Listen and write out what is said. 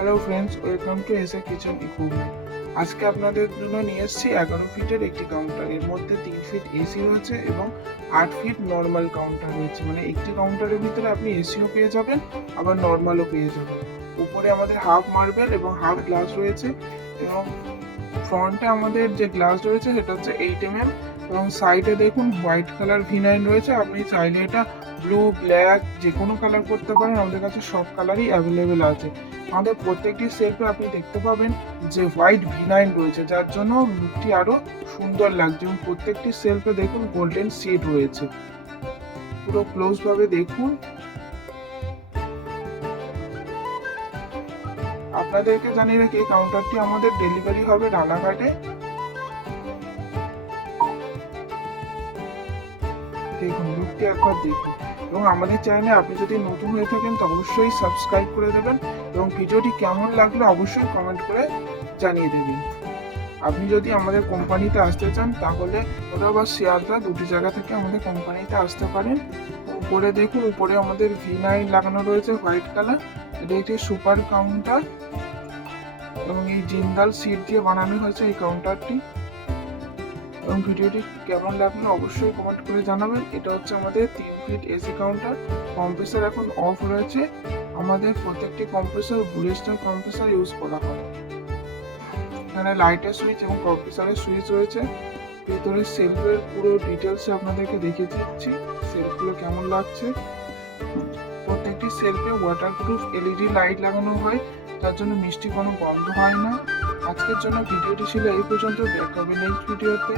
Hello friends, welcome to SA kitchen equipment. আজকে আপনাদের জন্য নিয়ে এসেছি 11 ফিটের একটি কাউন্টার। এর মধ্যে 3 ফিট এসি রয়েছে এবং 8 ফিট নর্মাল কাউন্টার রয়েছে। মানে একটি কাউন্টারের ভিতরে আপনি এসিও পেয়ে যাবেন, আবার নর্মালও পেয়ে যাবেন। উপরে আমাদের হাফ মার্বেল এবং হাফ গ্লাস রয়েছে এবং ফ্রন্টে আমাদের যে গ্লাস রয়েছে সেটা হচ্ছে 8 mm এবং সাইডে দেখুন হোয়াইট কালার V9 রয়েছে। আপনি চাইলে এটা ব্লু, ব্ল্যাক যে কোনো কালার করতে পারেন। আমাদের কাছে সব কালারই অ্যাভেলেবেল আছে। আমাদের প্রত্যেকটি সেলফে আপনি দেখতে পাবেন যে হোয়াইট V9 রয়েছে, যার জন্য লুকটি আরো সুন্দর লাগছে। এবং প্রত্যেকটি সেলফে দেখুন গোল্ডেন সিড রয়েছে। পুরো ক্লোজ ভাবে দেখুন। আপনাদেরকে জানিয়ে রাখি, এই কাউন্টারটি আমাদের ডেলিভারি হবে রানাঘাটে। দেখুন লুকটি একবার দেখুন। এবং আমাদের চ্যানেলে আপনি যদি নতুন হয়ে থাকেন তো অবশ্যই সাবস্ক্রাইব করে দেবেন এবং ভিডিওটি কেমন লাগলো অবশ্যই কমেন্ট করে জানিয়ে দেবেন। আপনি যদি আমাদের কোম্পানিতে আসতে চান তাহলে ওরা বা শিয়ালদা দুটি জায়গা থেকে আমাদের কোম্পানিতে আসতে পারেন। উপরে দেখুন, উপরে আমাদের V9 লাগানো রয়েছে হোয়াইট কালার। এটা একটি সুপার কাউন্টার এবং এই জিন্দাল সিট দিয়ে বানানো হয়েছে এই কাউন্টারটি। এবং ভিডিওটি কেমন লাগলো অবশ্যই কমেন্ট করে জানাবেন। এটা হচ্ছে আমাদের 3 ফিট এসি কাউন্টার। কম্প্রেসার এখন অফ রয়েছে। আমাদের প্রত্যেকটি কম্প্রেসার ব্লুস্টার কম্প্রেসার ইউজ করা হয়। এখানে লাইটের সুইচ এবং কম্প্রেসারের সুইচ রয়েছে। ভেতরে সেলফের পুরো ডিটেলস আপনাদেরকে দেখিয়ে দিচ্ছি সেলফগুলো কেমন লাগছে। প্রত্যেকটি সেলফে ওয়াটারপ্রুফ LED লাইট লাগানো হয়, তার জন্য মিষ্টি কোনো গন্ধ হয় না। আজকের জন্য ভিডিওটি ছিল এই পর্যন্ত। দেখা হবে নেক্সট ভিডিওতে।